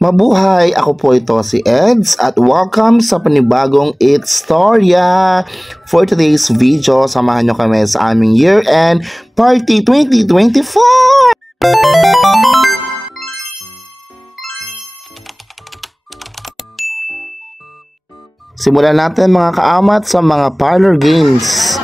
Mabuhay! Ako po ito si Eds at welcome sa panibagong It's Storya. For today's video, samahan nyo kami sa aming year-end party 2024! Simulan natin mga kaamat sa mga parlor games.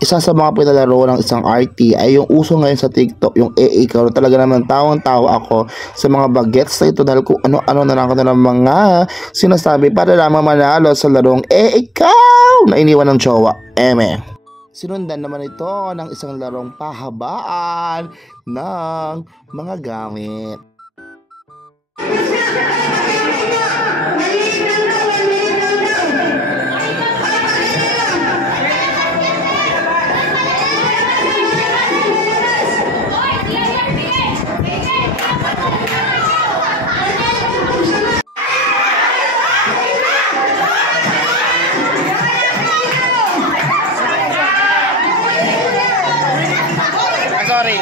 Isa sa mga pinalaro ng isang RT ay yung uso ngayon sa TikTok, yung ikaw. Talaga naman tawang-tawa ako sa mga bagets na ito dahil kung ano-ano na lang ng mga sinasabi para lamang manalo sa larong ikaw na iniwan ng jowa. Sinundan naman ito ng isang larong pahabaan ng mga gamit. Sorry.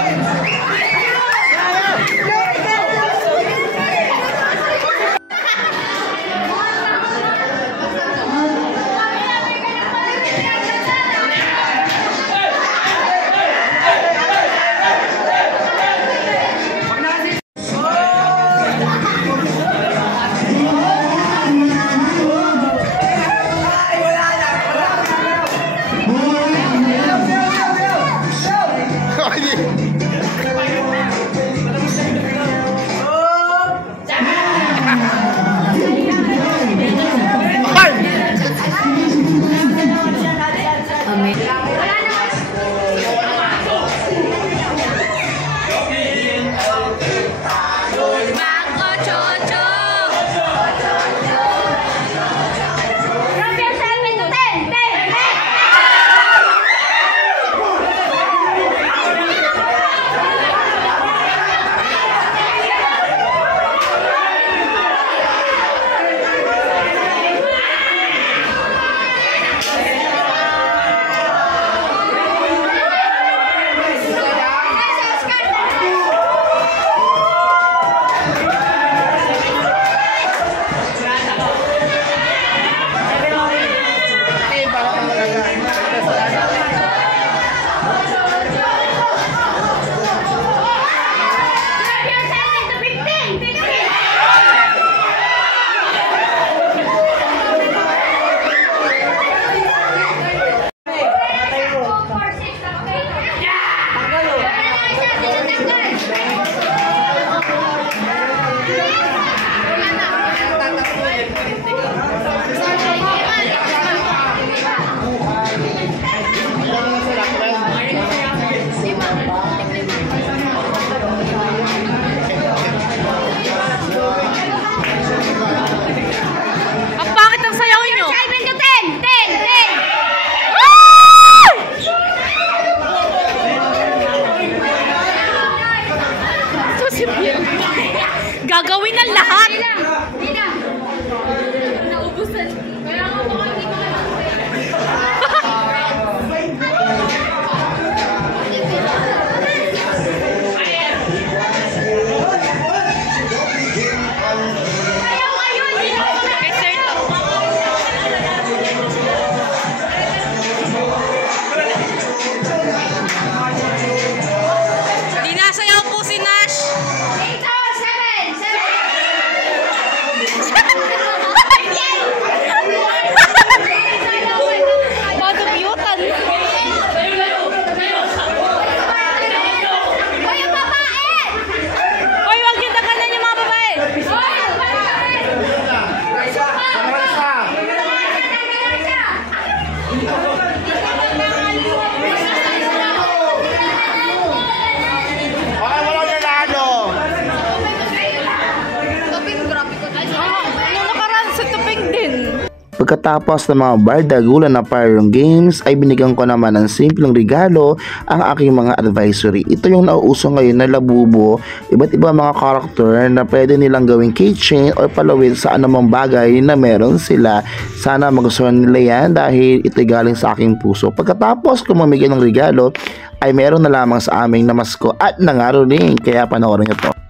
Gagawin ng lahat. Naubusan. Kaya nga baka hindi ko na Dinasayaw po si Nash. 8, 7, 7. Pagkatapos ng mga bardagulan na parang games ay binigyan ko naman ng simpleng regalo ang aking mga advisory. Ito yung nauuso ngayon na labubo, iba't iba mga character na pwede nilang gawing keychain or palawin sa anumang bagay na meron sila. Sana magustuhan nila yan dahil ito galing sa aking puso. Pagkatapos ko mamigay ng regalo ay meron na lamang sa aming namasko at nangaroling, kaya panoorin nyo to.